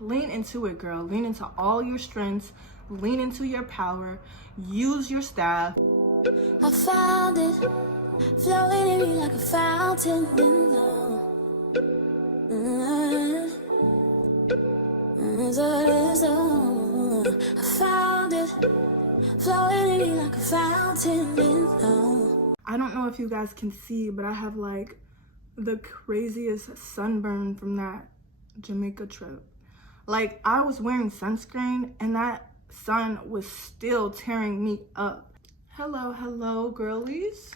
Lean into it, girl. Lean into all your strengths. Lean into your power. Use your staff. I found it, flowing in me like a fountain. I found it, flowing in me like a fountain. I don't know if you guys can see, but I have like the craziest sunburn from that Jamaica trip. Like, I was wearing sunscreen and that sun was still tearing me up. Hello, girlies.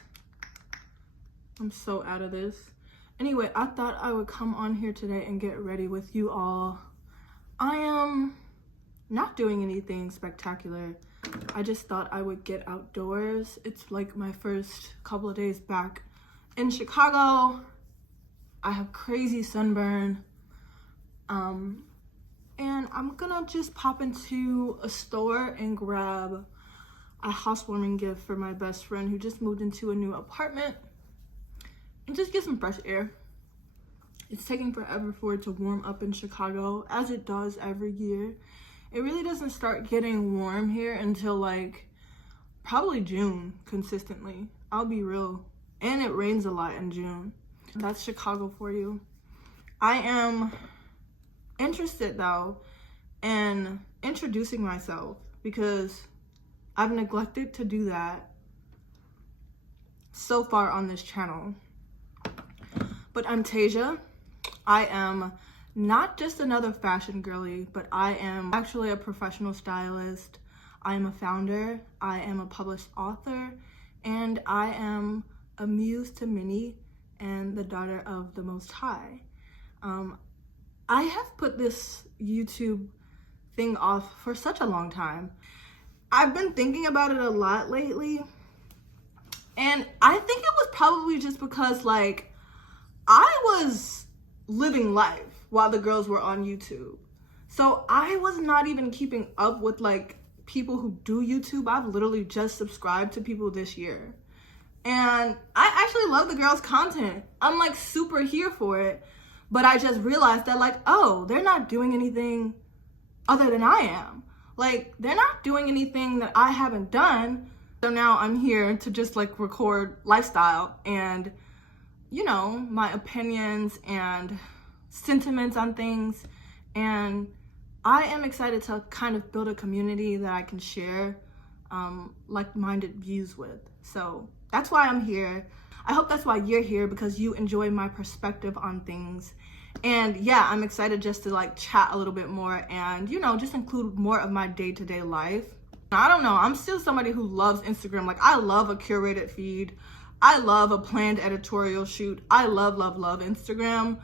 I'm so out of this. Anyway, I thought I would come on here today and get ready with you all. I am not doing anything spectacular. I just thought I would get outdoors. It's like my first couple of days back in Chicago. I have crazy sunburn. And I'm gonna just pop into a store and grab a housewarming gift for my best friend who just moved into a new apartment and just get some fresh air. It's taking forever for it to warm up in Chicago, as it does every year. It really doesn't start getting warm here until like probably June consistently. I'll be real. And it rains a lot in June. That's Chicago for you. I am interested though in introducing myself because I've neglected to do that so far on this channel. But I'm Tasia. I am not just another fashion girly, but I am actually a professional stylist. I am a founder, I am a published author, and I am a muse to many and the daughter of the Most High. I have put this YouTube thing off for such a long time. I've been thinking about it a lot lately, and I think it was probably just because like I was living life while the girls were on YouTube. So I was not even keeping up with like people who do YouTube. I've literally just subscribed to people this year. And I actually love the girls' content. I'm like super here for it. But I just realized that like, oh, they're not doing anything other than I am. Like, they're not doing anything that I haven't done. So now I'm here to just like record lifestyle and, you know, my opinions and sentiments on things. And I am excited to kind of build a community that I can share like-minded views with. So that's why I'm here. I hope that's why you're here, because you enjoy my perspective on things. And yeah, I'm excited just to like chat a little bit more and, you know, just include more of my day-to-day life. I don't know, I'm still somebody who loves Instagram. Like, I love a curated feed. I love a planned editorial shoot. I love Instagram.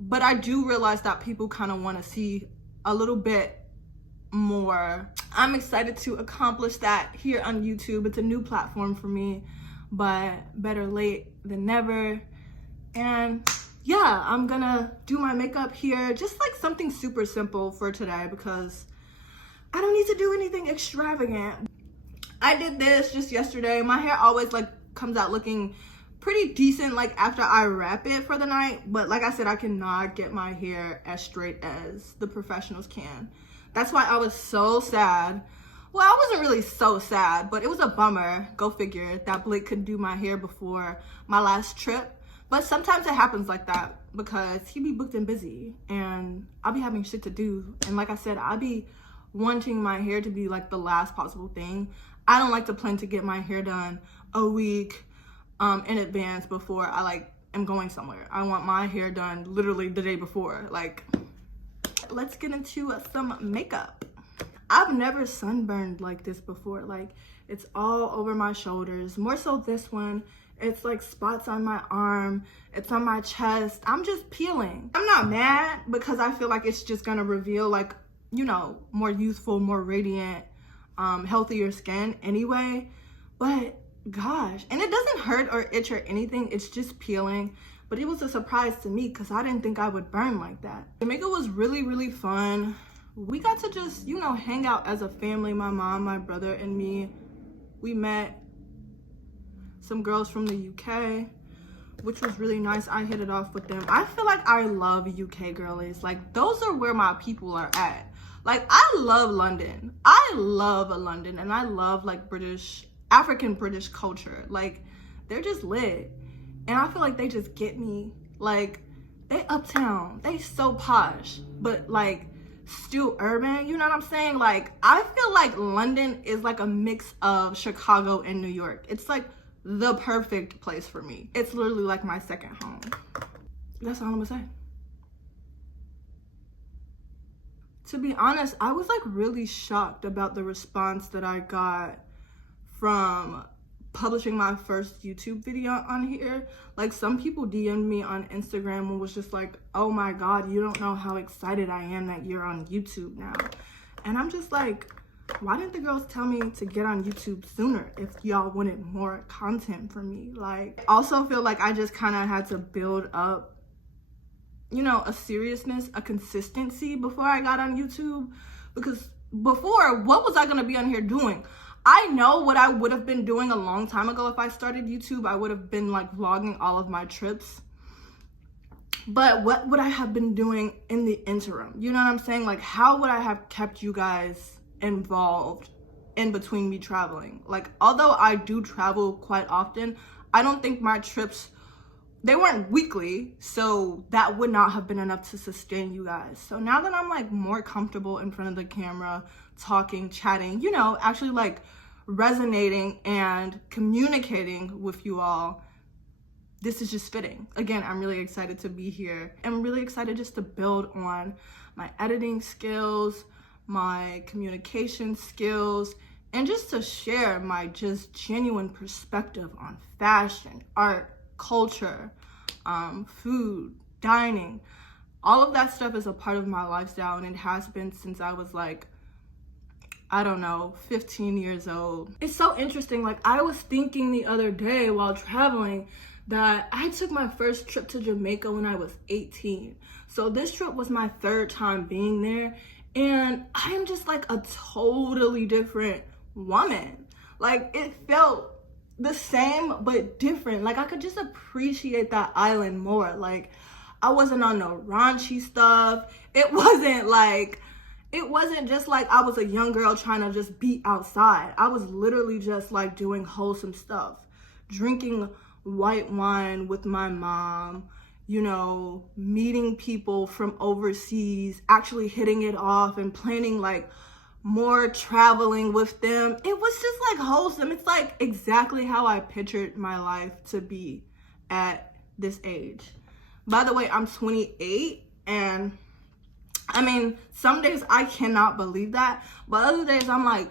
But I do realize that people kind of want to see a little bit more. I'm excited to accomplish that here on YouTube. It's a new platform for me, but better late than never. And yeah, I'm gonna do my makeup here, just like something super simple for today because I don't need to do anything extravagant. I did this just yesterday. My hair always like comes out looking pretty decent like after I wrap it for the night, but like I said, I cannot get my hair as straight as the professionals can. That's why I was so sad. Well, I wasn't really so sad, but it was a bummer, go figure, that Blake could do my hair before my last trip. But sometimes it happens like that because he be booked and busy and I'll be having shit to do. And like I said, I'll be wanting my hair to be like the last possible thing. I don't like to plan to get my hair done a week in advance before I like am going somewhere. I want my hair done literally the day before. Like, let's get into some makeup. I've never sunburned like this before. Like, it's all over my shoulders. More so this one. It's like spots on my arm. It's on my chest. I'm just peeling. I'm not mad because I feel like it's just gonna reveal like, you know, more youthful, more radiant, healthier skin anyway. But gosh, and it doesn't hurt or itch or anything. It's just peeling. But it was a surprise to me because I didn't think I would burn like that. Jamaica was really, really fun. We got to just, you know, hang out as a family. My mom, my brother, and me. We met some girls from the UK. which was really nice. I hit it off with them. I feel like I love UK girlies. Like, those are where my people are at. Like, I love London. I love London, and I love like African British culture. Like, they're just lit, and I feel like they just get me. Like, they uptown, they so posh, but like still urban, you know what I'm saying? Like, I feel like London is like a mix of Chicago and New York. It's like the perfect place for me. It's literally like my second home. That's all I'm gonna say. To be honest, I was like really shocked about the response that I got from publishing my first YouTube video on here. Like, some people DM'd me on Instagram and was just like, oh my God, you don't know how excited I am that you're on YouTube now. And I'm just like, why didn't the girls tell me to get on YouTube sooner if y'all wanted more content from me? Like, I also feel like I just kind of had to build up, you know, a seriousness, a consistency before I got on YouTube. Because before, what was I gonna be on here doing? I know what I would have been doing a long time ago if I started YouTube. I would have been like vlogging all of my trips. But what would I have been doing in the interim? You know what I'm saying? Like, how would I have kept you guys involved in between me traveling? Like, although I do travel quite often, I don't think my trips, they weren't weekly, so that would not have been enough to sustain you guys. So now that I'm like more comfortable in front of the camera, talking, chatting, you know, actually like resonating and communicating with you all, this is just fitting. Again, I'm really excited to be here. I'm really excited just to build on my editing skills, my communication skills, and just to share my just genuine perspective on fashion, art, culture, food, dining. All of that stuff is a part of my lifestyle, and it has been since I was like, I don't know, 15 years old. It's so interesting. Like, I was thinking the other day while traveling that I took my first trip to Jamaica when I was 18. So this trip was my third time being there, and I am just like a totally different woman. Like, it felt the same but different. Like, I could just appreciate that island more. Like, I wasn't on no raunchy stuff. It wasn't just like I was a young girl trying to just be outside. I was literally just like doing wholesome stuff, drinking white wine with my mom, you know, meeting people from overseas, actually hitting it off and planning like more traveling with them. It was just like wholesome. It's like exactly how I pictured my life to be at this age. By the way, I'm 28, and I mean, some days I cannot believe that, but other days I'm like,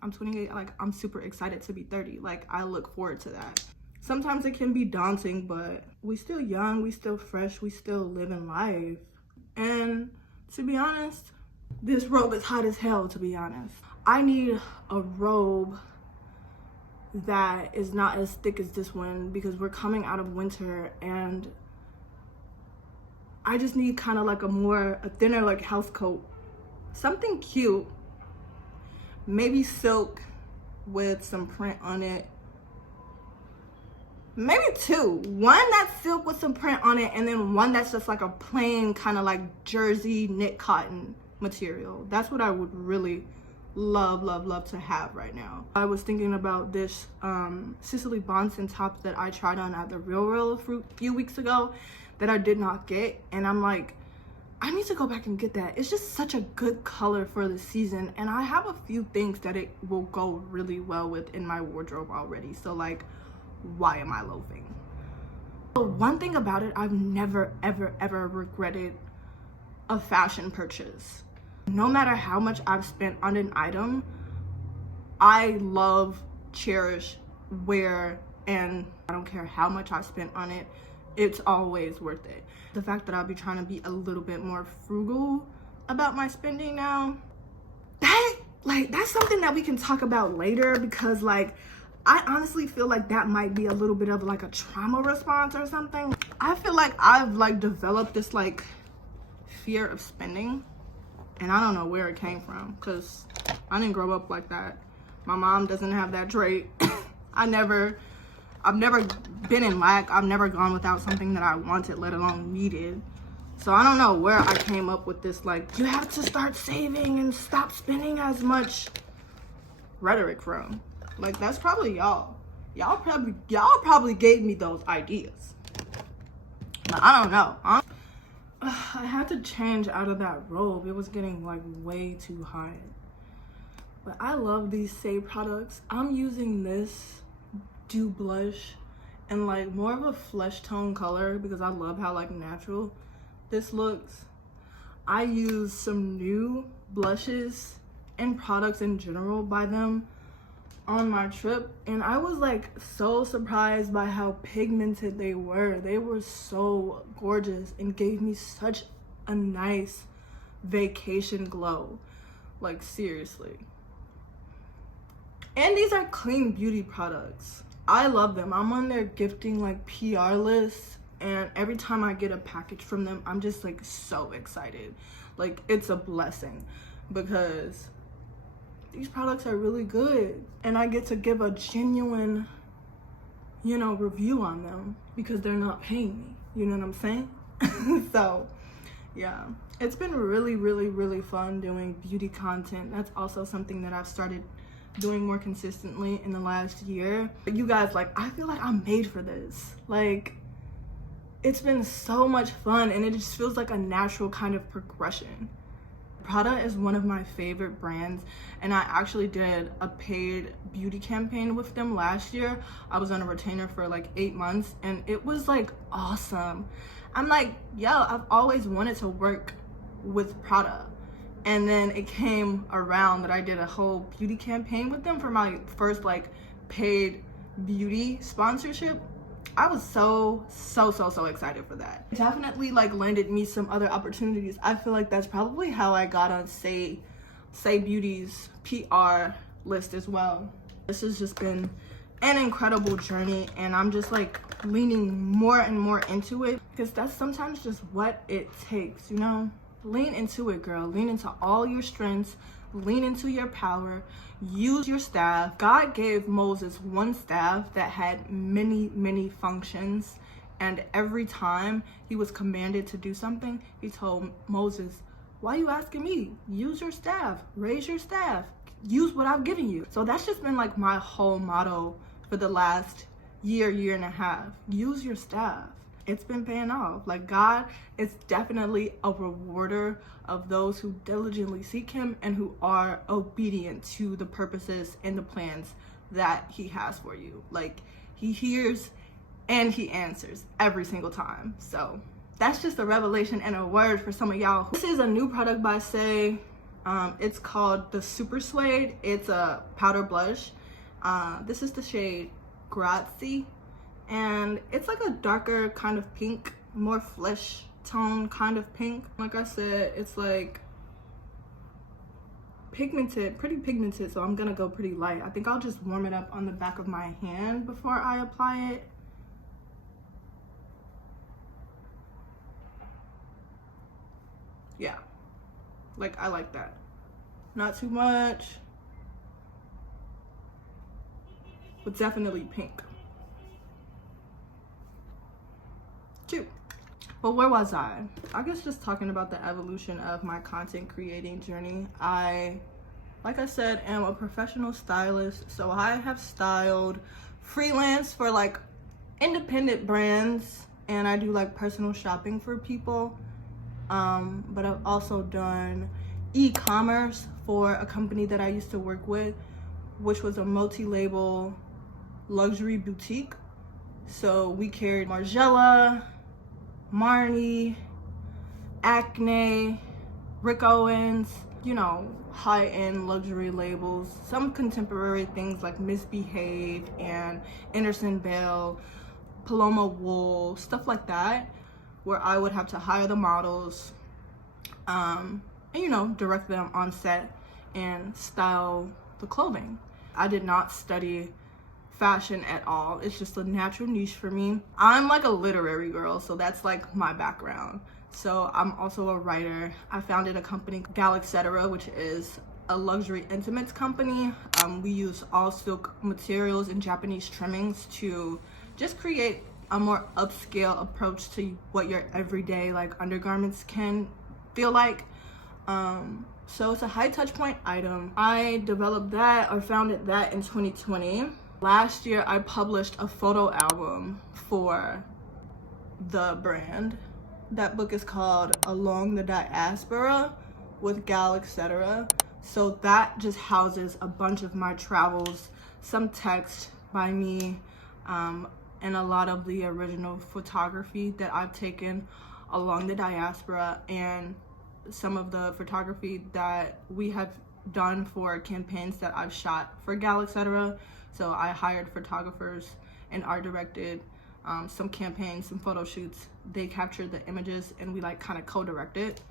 I'm 28, like I'm super excited to be 30. Like, I look forward to that. Sometimes it can be daunting, but we still young, we still fresh, we still living life. And to be honest, this robe is hot as hell, to be honest. I need a robe that is not as thick as this one because we're coming out of winter, and I just need kind of like a thinner like house coat. Something cute. Maybe silk with some print on it. Maybe two. One that's silk with some print on it, and then one that's just like a plain kind of like jersey knit cotton material. That's what I would really love to have right now. I was thinking about this Cicely Bonson top that I tried on at the Real a few weeks ago that I did not get, and I'm like, I need to go back and get that. It's just such a good color for the season, and I have a few things that it will go really well with in my wardrobe already. So like, why am I loafing? But one thing about it, I've never ever regretted a fashion purchase. No matter how much I've spent on an item, I love, cherish, wear, and I don't care how much I spent on it, it's always worth it. The fact that I'll be trying to be a little bit more frugal about my spending now, that's something that we can talk about later, because like, I honestly feel like that might be a little bit of like a trauma response or something. I feel like I've like developed this like fear of spending, and I don't know where it came from, because I didn't grow up like that. My mom doesn't have that trait. I never I've never been in lack. I've never gone without something that I wanted, let alone needed. So I don't know where I came up with this, like, you have to start saving and stop spending as much rhetoric from. Like, that's probably y'all. Y'all probably gave me those ideas. But I don't know. I had to change out of that robe. It was getting like way too hot. But I love these Say products. I'm using this Dew blush in like more of a flesh tone color because I love how like natural this looks. I use some new blushes and products in general by them on my trip, and I was like so surprised by how pigmented they were. They were so gorgeous and gave me such a nice vacation glow, like seriously. And these are clean beauty products. I love them. I'm on their gifting like PR list, and every time I get a package from them, I'm just like so excited. Like, it's a blessing because these products are really good, and I get to give a genuine, you know, review on them because they're not paying me. You know what I'm saying? So yeah, it's been really fun doing beauty content. That's also something that I've started doing more consistently in the last year. But you guys, like, I feel like I'm made for this. Like, it's been so much fun, and it just feels like a natural kind of progression. Prada is one of my favorite brands, and I actually did a paid beauty campaign with them last year. I was on a retainer for like 8 months, and it was like awesome. I'm like, yo, I've always wanted to work with Prada. And then it came around that I did a whole beauty campaign with them for my first like paid beauty sponsorship. I was so excited for that. It definitely like landed me some other opportunities. I feel like that's probably how I got on Say Beauty's PR list as well. This has just been an incredible journey, and I'm just like leaning more and more into it because that's sometimes just what it takes, you know? Lean into it, girl. Lean into all your strengths. Lean into your power. Use your staff. God gave Moses one staff that had many functions, and every time he was commanded to do something, he told Moses, why are you asking me? Use your staff. Raise your staff. Use what I've given you. So that's just been like my whole motto for the last year and a half. Use your staff. It's been paying off. Like, God is definitely a rewarder of those who diligently seek him and who are obedient to the purposes and the plans that he has for you. Like, he hears and he answers every single time. So that's just a revelation and a word for some of y'all. This is a new product by Say. It's called the Super Suede. It's a powder blush. This is the shade Grazie. And it's like a darker kind of pink, more flesh tone kind of pink. Like I said, it's like pigmented, pretty pigmented, so I'm gonna go pretty light. I think I'll just warm it up on the back of my hand before I apply it. Yeah, like I like that. Not too much, but definitely pink. Cute. But where was I guess just talking about the evolution of my content creating journey. Like I said, am a professional stylist, so I have styled freelance for like independent brands, and I do like personal shopping for people. But I've also done e-commerce for a company that I used to work with, which was a multi-label luxury boutique. So we carried Margiela, Marni, Acne, Rick Owens, you know, high-end luxury labels, some contemporary things like Misbehave and Anderson Bell, Paloma Wool, stuff like that, where I would have to hire the models, and, you know, direct them on set and style the clothing. I did not study fashion at all. It's just a natural niche for me. I'm like a literary girl, so that's like my background. So I'm also a writer. I founded a company, Gal Etc., which is a luxury intimates company. We use all silk materials and Japanese trimmings to just create a more upscale approach to what your everyday like undergarments can feel like. So it's a high touch point item. I developed that or founded that in 2020. Last year I published a photo album for the brand. That book is called Along the Diaspora with Gal, etc. So that just houses a bunch of my travels, some text by me, and a lot of the original photography that I've taken along the diaspora, and some of the photography that we have done for campaigns that I've shot for Gal, etc. So I hired photographers and art directed some campaigns, some photo shoots. They captured the images and we like kind of co-directed.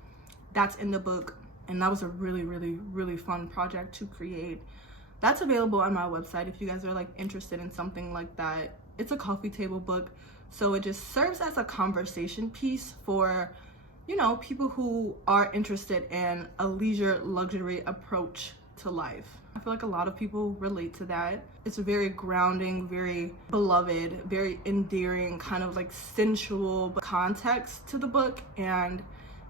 That's in the book, and that was a really fun project to create. That's available on my website if you guys are like interested in something like that. It's a coffee table book, so it just serves as a conversation piece for, you know, people who are interested in a leisure luxury approach to life. I feel like a lot of people relate to that. It's a very grounding, very beloved, very endearing, kind of like sensual context to the book. And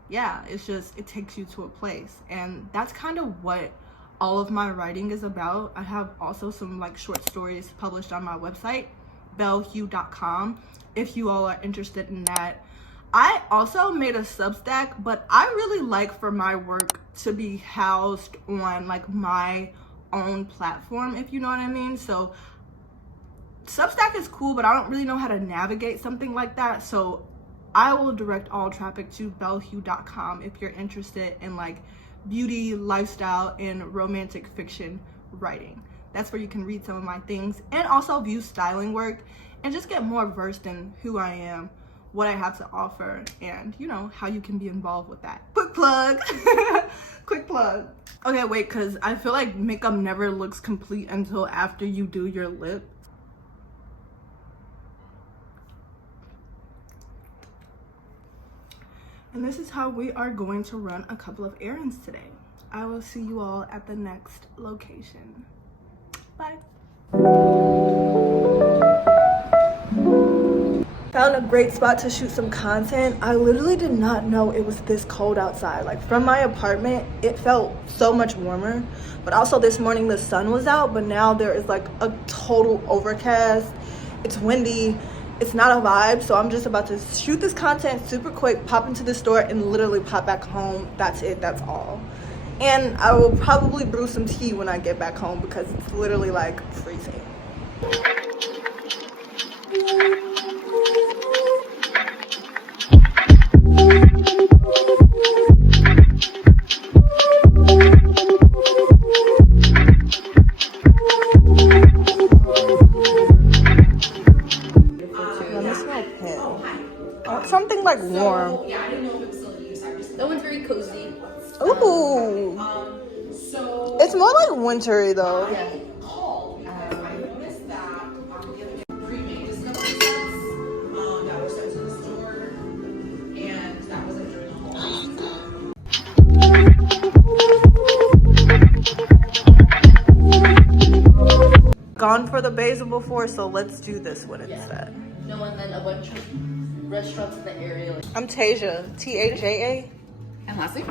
yeah, it's just, it takes you to a place. And that's kind of what all of my writing is about. I have also some like short stories published on my website, bellhue.com, if you all are interested in that. I also made a Substack, but I really like for my work to be housed on like my own platform, if you know what I mean. So Substack is cool, but I don't really know how to navigate something like that. So I will direct all traffic to bellhue.com if you're interested in like beauty, lifestyle, and romantic fiction writing. That's where you can read some of my things and also view styling work and just get more versed in who I am, what I have to offer, and you know, how you can be involved with that. Quick plug. Quick plug. Okay, wait, because I feel like makeup never looks complete until after you do your lip. And this is how we are going to run a couple of errands today. I will see you all at the next location. Bye. Found a great spot to shoot some content. I literally did not know it was this cold outside. Like from my apartment, it felt so much warmer. But also this morning the sun was out, but now there is like a total overcast. It's windy. It's not a vibe. So I'm just about to shoot this content super quick, pop into the store and literally pop back home. That's it, that's all. And I will probably brew some tea when I get back home because it's literally like freezing. Something like warm. Yeah, I didn't know if it was still in use. That one's very cozy. Ooh. So It's more like wintry though. yeah. Called because I noticed that the pre-made discovery sets that were sent to the store, and that wasn't during the holiday season. Gone for the basil before, so let's do this one instead. No, and then a bunch of restaurants in the area. I'm Tasia, T-H-A-A. And lastly.